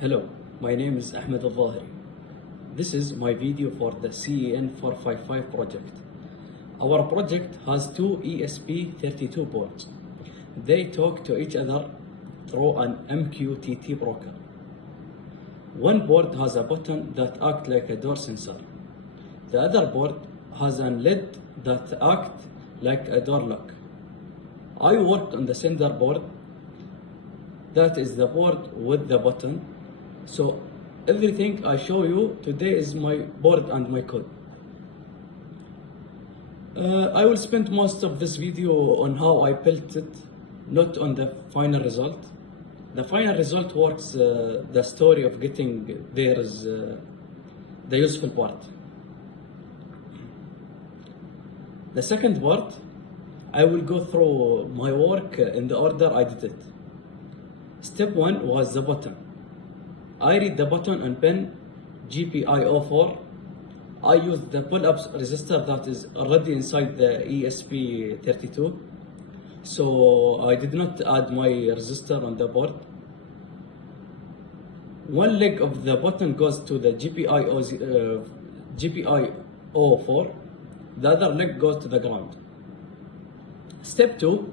Hello, my name is Ahmed Al-Zahiri. This is my video for the Cen455 project. Our project has two ESP32 boards. They talk to each other through an MQTT broker. One board has a button that acts like a door sensor. The other board has a lid that acts like a door lock. I worked on the sender board. That is the board with the button. So everything I show you today is my board and my code. I will spend most of this video on how I built it, not on the final result. The final result works the story of getting there is the useful part. The second part, I will go through my work in the order I did it. Step 1 was the button. I read the button and pin GPIO4. I used the pull-up resistor that is already inside the ESP32. So I did not add my resistor on the board. One leg of the button goes to the GPIO4. The other leg goes to the ground. Step 2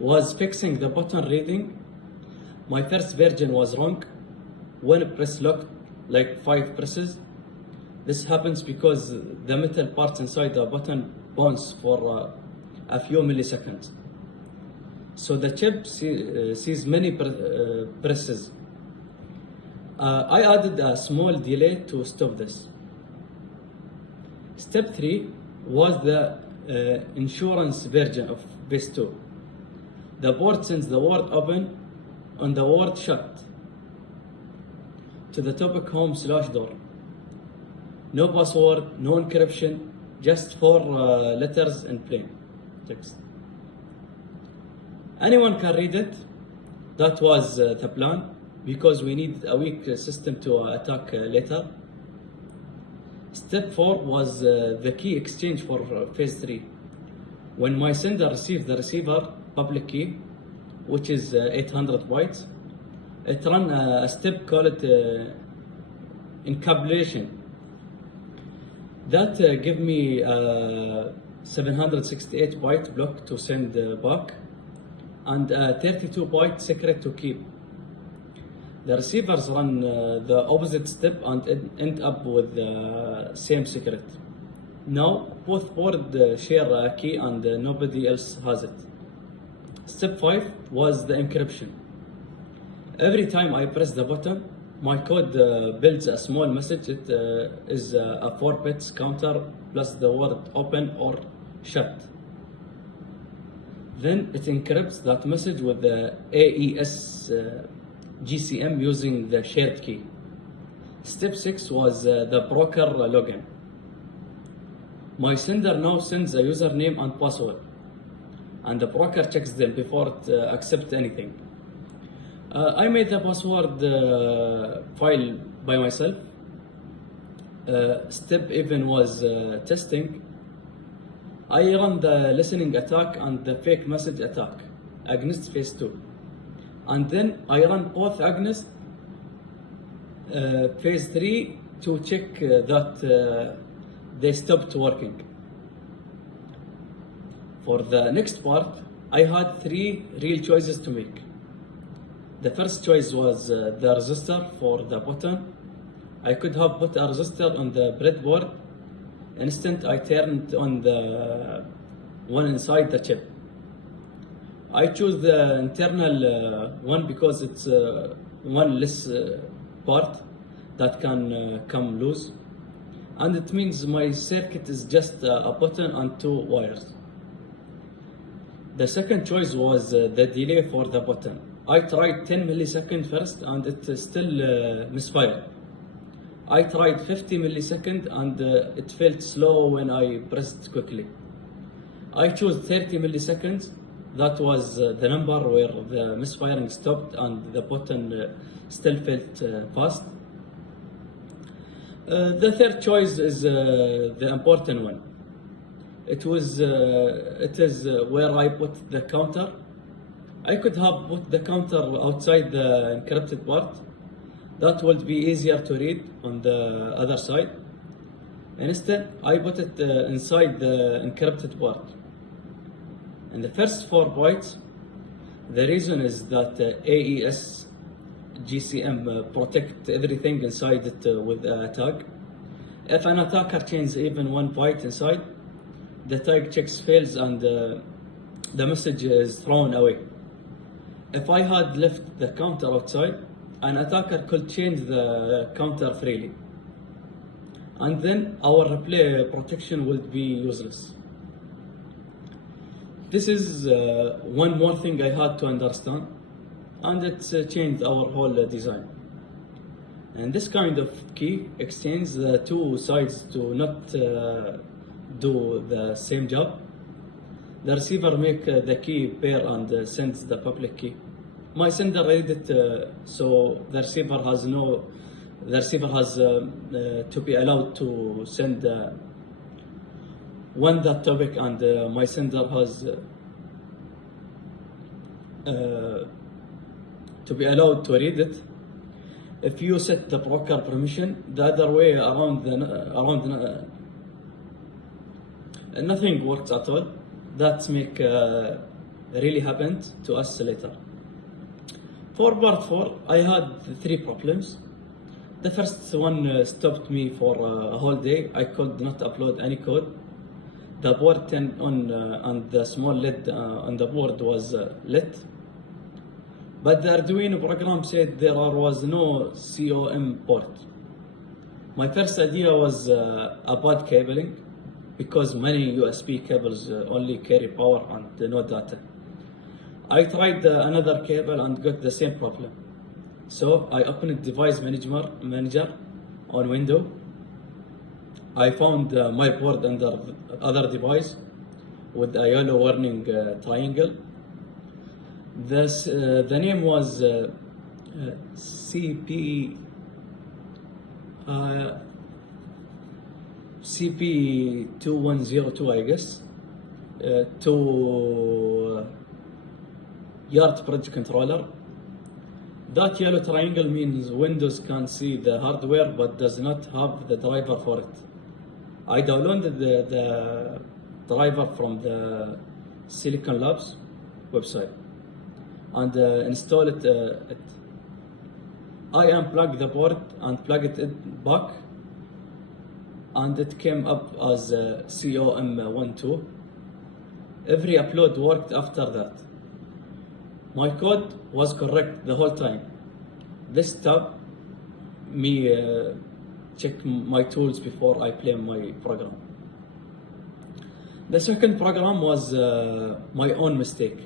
was fixing the button reading. My first version was wrong. One press locked like 5 presses. This happens because the metal parts inside the button bounce for a few milliseconds. So the chip sees many presses. I added a small delay to stop this. Step 3 was the insurance version of base 2. The board sends the word open and the word shut to the topic home/door. No password, no encryption, just 4 letters in plain text. Anyone can read it. That was the plan, because we need a weak system to attack later. Step 4 was the key exchange for phase 3. When my sender receives the receiver public key, which is 800 bytes, it runs a step called encapsulation. That give me a 768 byte block to send back and a 32 byte secret to keep. The receivers run the opposite step and end up with the same secret. Now both boards share a key and nobody else has it. Step 5 was the encryption. Every time I press the button, my code builds a small message. It is a 4 bits counter plus the word open or shut. Then it encrypts that message with the AES GCM using the shared key. Step 6 was the broker login. My sender now sends a username and password, and the broker checks them before it accepts anything. I made the password file by myself. Step even was testing. I run the listening attack and the fake message attack against phase 2. And then I run both against phase 3 to check that they stopped working. For the next part, I had 3 real choices to make. The first choice was the resistor for the button. I could have put a resistor on the breadboard. Instead, I turned on the one inside the chip. I choose the internal one because it's one less part that can come loose. And it means my circuit is just a button and 2 wires. The second choice was the delay for the button. I tried 10 milliseconds first and it still misfired. I tried 50 milliseconds and it felt slow when I pressed quickly. I chose 30 milliseconds. That was the number where the misfiring stopped and the button still felt fast. The third choice is the important one. It is where I put the counter. I could have put the counter outside the encrypted part, That would be easier to read on the other side. Instead, I put it inside the encrypted part. In the first 4 bytes, the reason is that AES GCM protect everything inside it with a tag. If an attacker changes even 1 byte inside, the tag checks fails and the message is thrown away. If I had left the counter outside, an attacker could change the counter freely. And then our replay protection would be useless. This is one more thing I had to understand, and it's changed our whole design. And this kind of key exchanges the 2 sides to not do the same job. The receiver makes the key pair and sends the public key. My sender read it, so the receiver has to be allowed to send one that topic, and my sender has to be allowed to read it. If you set the broker permission the other way around, nothing works at all. That make really happened to us later. For part 4, I had 3 problems. The first one stopped me for a whole day. I could not upload any code. The board turned on and the small LED on the board was lit. But the Arduino program said there was no COM port. My first idea was a bad cabling, because many USB cables only carry power and no data. I tried another cable and got the same problem. So I opened Device Manager on Windows. I found my board under other device with a yellow warning triangle. The name was CP2102, I guess, to Yard Bridge Controller. That yellow triangle means Windows can see the hardware but does not have the driver for it. I downloaded the driver from the Silicon Labs website and installed it. I unplugged the board and plugged it back, and it came up as COM12. Every upload worked after that. My code was correct the whole time. This stopped me check my tools before I play my program. The second program was my own mistake.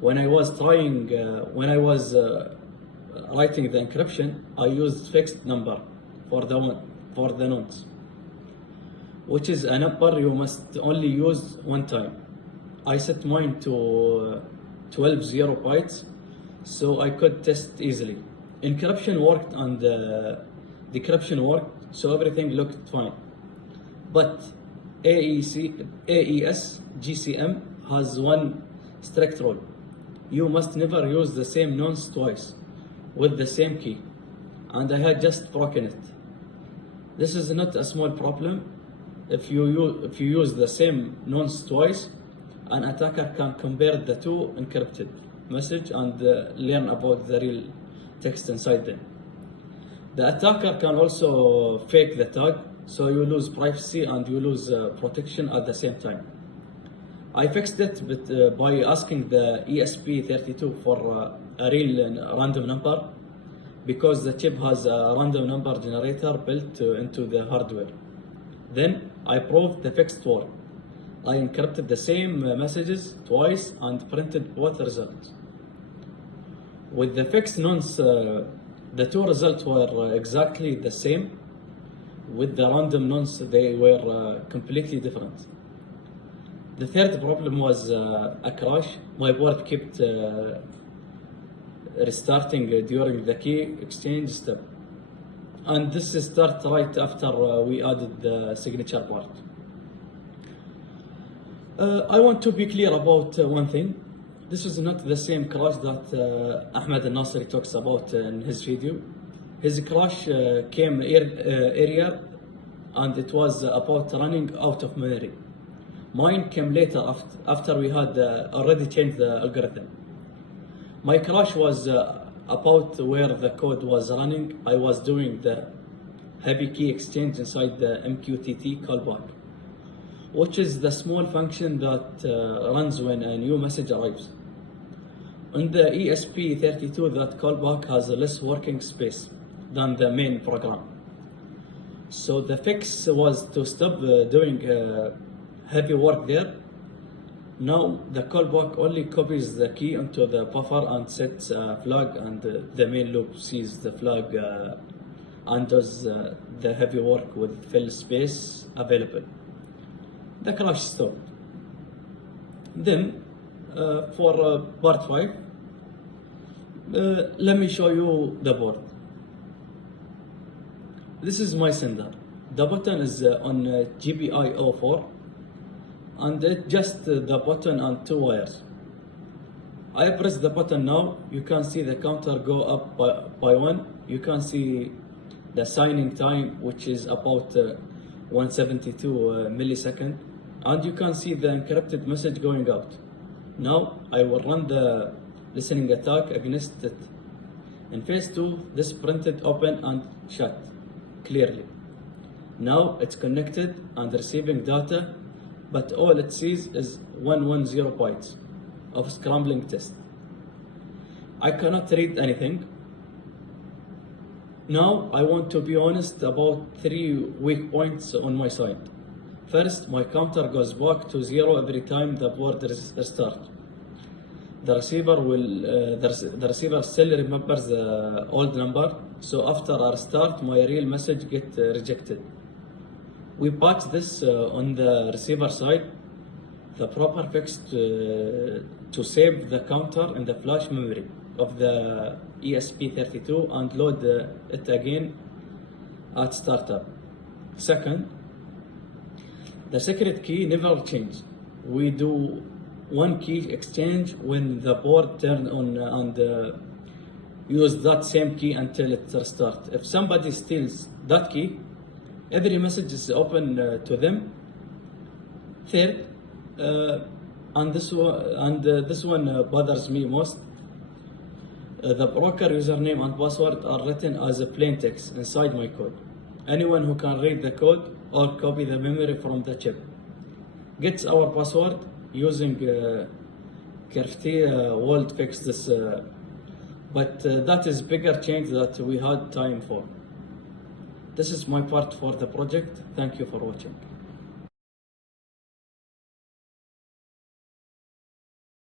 When I was writing the encryption, I used fixed number for the nonce, which is a number you must only use one time. I set mine to 12 0 bytes, so I could test easily. Encryption worked and decryption worked, so everything looked fine. But AES GCM has one strict rule. You must never use the same nonce twice with the same key, and I had just broken it. This is not a small problem. If you use the same nonce twice, an attacker can compare the 2 encrypted message and learn about the real text inside them. The attacker can also fake the tag, so you lose privacy and you lose protection at the same time. I fixed it by asking the ESP32 for a real random number, because the chip has a random number generator built into the hardware. Then I proved the fixed work. I encrypted the same messages twice and printed both results. With the fixed nonce, the 2 results were exactly the same. With the random nonce, they were completely different. The third problem was a crash. My board kept restarting during the key exchange step. And this started right after we added the signature part. I want to be clear about one thing. This is not the same crash that Ahmed al-Nasri talks about in his video. His crash came earlier, and it was about running out of memory. Mine came later after we had already changed the algorithm. My crash was about where the code was running. I was doing the heavy key exchange inside the MQTT callback, which is the small function that runs when a new message arrives. On the ESP32, that callback has less working space than the main program. So the fix was to stop doing heavy work there. Now the callback only copies the key into the buffer and sets a flag, and the main loop sees the flag and does the heavy work with fill space available. The crash stopped. Then for part 5, let me show you the board. This is my sender. The button is on GPIO4, and it's just the button and 2 wires. I press the button now. You can see the counter go up by 1. You can see the signing time, which is about 172 milliseconds, and you can see the encrypted message going out. Now I will run the listening attack against it. In phase 2, this printed open and shut clearly. Now it's connected and receiving data, but all it sees is 110 bytes of scrambling test. I cannot read anything. Now I want to be honest about 3 weak points on my side. First, my counter goes back to 0 every time the board restarts. The receiver still remembers the old number, so after I restart, my real message gets rejected. We patched this on the receiver side. The proper fix to save the counter in the flash memory of the ESP32 and load it again at startup. Second, the secret key never changes. We do 1 key exchange when the board turns on and use that same key until it restarts. If somebody steals that key, every message is open to them. Third, and this one bothers me most, the broker username and password are written as a plain text inside my code. Anyone who can read the code or copy the memory from the chip gets our password. Using Cen455 won't fix this, but that is bigger change that we had time for. This is my part for the project. Thank you for watching.